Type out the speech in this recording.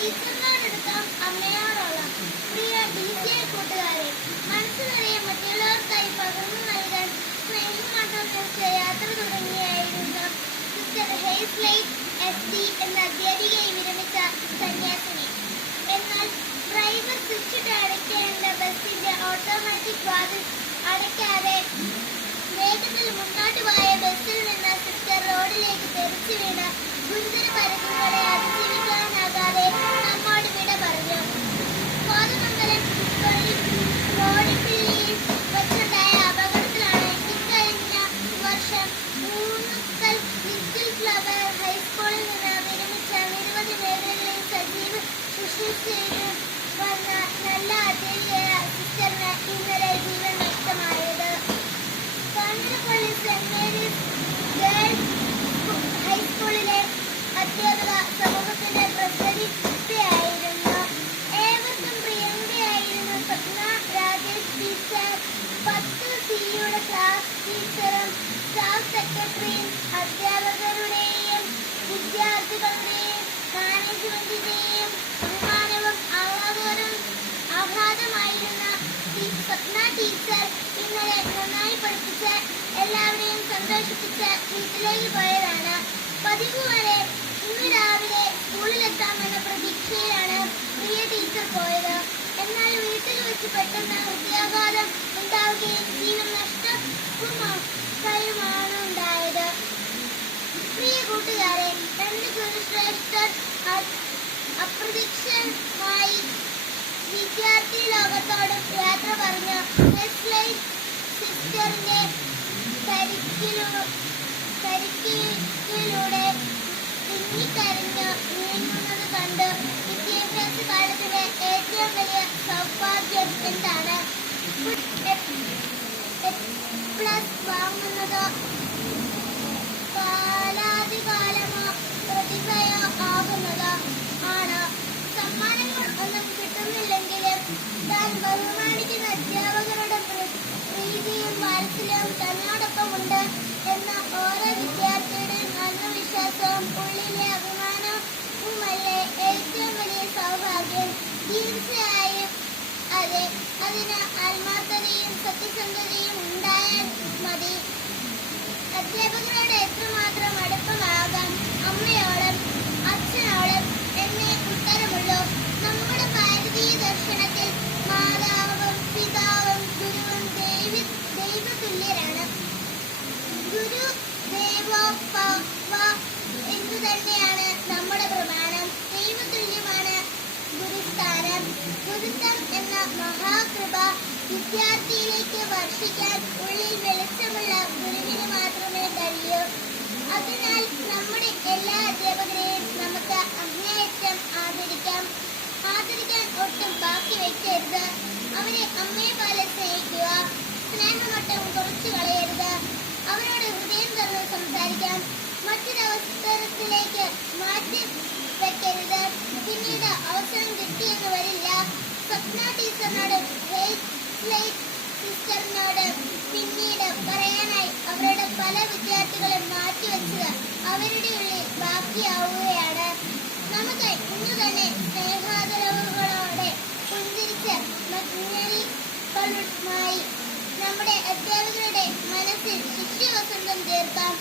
ടീച്ചറിനോടടുക്കാം അമ്മയോടോളം. പ്രിയ DCI കൂട്ടുകാരെ, മനസ്സ് നിറയെ മറ്റുള്ളവർക്കായി പകർന്നു നൽകാൻ സ്നേഹമാർഗ്ഗം യാത്ര തുടങ്ങിയായിരുന്നു സിസ്റ്റർ ഹെയ്സ്ലൈറ്റ് SD എന്ന അധ്യാപികയെ വിരമിച്ച സന്യാസിനി. എന്നാൽ ഡ്രൈവർ സ്വിച്ചിട്ട് അടയ്ക്കേണ്ട ബസിന്റെ ഓട്ടോമാറ്റിക് വാതിൽ അടയ്ക്കാതെ വേഗത്തിൽ മുന്നോട്ട് പോയ ബസ്സിൽ നിന്ന് സിസ്റ്റർ റോഡിലേക്ക് തെറിച്ചു വീണ ഗുരുതര പരിക്കുകളെ അതിജീവിക്കാനാകാതെ നമ്മോട് വിട പറഞ്ഞു. കോതമംഗലം റോഡിപ്പിള്ളിയിൽ വച്ചുണ്ടായ അപകടത്തിലാണ് ഇക്കഴിഞ്ഞ വർഷം മൂന്നുക്കൽ ലിറ്റിൽ ഫ്ലവർ ഹൈസ്കൂളിൽ നിന്ന് വിരമിച്ച നിരവധി മേഖലകളിൽ സജീവ ശുശ്രൂഷ ചെയ്ത് വന്ന നല്ല അധ്യാപികയായ സിസ്റ്ററിന് ഇന്നലെ ജീവൻ നഷ്ടമായത്. കാഞ്ഞിരപ്പള്ളി സെന്റ് മേരീസ് ഗേൾസ് ഹൈസ്കൂളിലെ അധ്യാപിക സമൂഹത്തിന്റെ പ്രസിദ്ധയായിരുന്നു. ഏവർക്കും പ്രിയങ്കയായിരുന്ന സ്വപ്ന രാജേഷ് ടീച്ചർ 10C ക്ലാസ് ടീച്ചറും സ്റ്റാഫ് സെക്രട്ടറിയും അധ്യാപകരുടെയും വിദ്യാർത്ഥികളുടെയും മാനേജ്മെന്റിന്റെയും ബഹുമാനവും ആഹ്ലാദമായിരുന്ന സ്വപ്ന ടീച്ചർ ഇന്നലെ നന്നായി പഠിപ്പിച്ച് എല്ലാവരെയും സന്തോഷിപ്പിച്ച് വീട്ടിലേക്ക് പോയതാണ്. പതിവ് വരെ ഇന്ന് രാവിലെ സ്കൂളിലെത്താമെന്ന പ്രതീക്ഷയിലാണ് പ്രിയ ടീച്ചർ പോയത്. എന്നാൽ വീട്ടിൽ വെച്ച് പെട്ടെന്ന് ഹൃദയാഘാതം ഉണ്ടാവുകയും ജീവൻ നഷ്ടവുമാണ് ഉണ്ടായത്. പ്രിയ കൂട്ടുകാരെ, രണ്ട് ഗുരുശ്രേഷ്ഠർ അപ്രതീക്ഷിതമായി വിദ്യാർത്ഥി ലോകത്തോടും യാത്ര പറഞ്ഞ ഹെയ്സ്ലൈറ്റ് സിസ്റ്ററിന്റെ കരിക്കിലൂടെ തിങ്ങിക്കരഞ്ഞ് നീങ്ങുന്നത് കണ്ട് വിദ്യാഭ്യാസ കാലത്തിന്റെ ഏറ്റവും വലിയ സൗഭാഗ്യം എന്താണ്? A+ വാങ്ങുന്നതോ കാലാതികാലമോ പ്രതിഭയോ ആകുന്നതോ ആണ്. സമ്മാനങ്ങൾ ഒന്നും കിട്ടുന്നില്ലെങ്കിലും താൻ ബഹുമാനിക്കുന്ന അധ്യാപകരുടെ പ്രീതിയും വാത്സല്യവും തന്നോടൊപ്പമുണ്ട് എന്ന ഓരോ വിദ്യാർത്ഥിയുടെയും ആത്മവിശ്വാസവും ഉള്ളിലെ അഭിമാനവുമല്ലേ ഏറ്റവും വലിയ സൗഭാഗ്യം. തീർച്ചയായും അതെ, അതിന് ആത്മാർത്ഥതയും സത്യസന്ധതയും ഉണ്ടായാൽ മതി. അധ്യാപകരോട് എത്രമാത്രം അടുപ്പമാകാം അമ്മയോളം അച്ഛനോളം എന്നേ ഉത്തരമുള്ളൂ. നമ്മുടെ ഭാരതീയ ദർശനത്തിൽ മാതാവും പിതാവും ഗുരുവും ദൈവതുല്യരാണ്. ഗുരു ദേവോ ഭവ എന്നു തന്നെയാണ് നമ്മുടെ പ്രമാണം. ദൈവതുല്യമാണ് ഗുരുസ്ഥാനം. ഗുരുത്വം എന്ന മഹാകൃപ വിദ്യാർത്ഥിയിലേക്ക് വർഷിക്കാൻ ഉള്ളിൽ വെളിച്ചമുള്ള ഗുരുവിന് മാത്രമേ കഴിയൂ. അതിനാൽ നമ്മുടെ എല്ലാ അധ്യാപകരെയും നമുക്ക് അങ്ങേയറ്റം ആദരിക്കാൻ ഒട്ടും ബാക്കി വയ്ക്കരുത്. അവരെ അമ്മയെ പോലെ സ്നേഹിക്കുക. സ്നേഹമൊട്ടും കുറച്ചു കളയരുത്. അവരോട് ഹൃദയം തുറന്ന് സംസാരിക്കാം. മറ്റൊരവസരത്തിലേക്ക് മാറ്റി വെക്കരുത്. പിന്നീട് അവസരം കിട്ടിയെന്ന് വരില്ല. സ്വപ്ന ടീച്ചറിനോടും ഹെയ്സ്ലൈറ്റ് സിസ്റ്ററിനോട് പിന്നീട് പറയാനായി അവരുടെ പല വിദ്യാർത്ഥികളും മാറ്റിവെച്ചത് അവരുടെ ഉള്ളിൽ ബാക്കിയാവുകയാണ്. നമുക്ക് ഇന്നു തന്നെ സ്നേഹാദരവുകളോടെ പുഞ്ചിരിച്ച് മഞ്ഞളുമായി നമ്മുടെ അധ്യാപകരുടെ മനസ്സിൽ ശിഷ്യവസന്തം തീർക്കാം.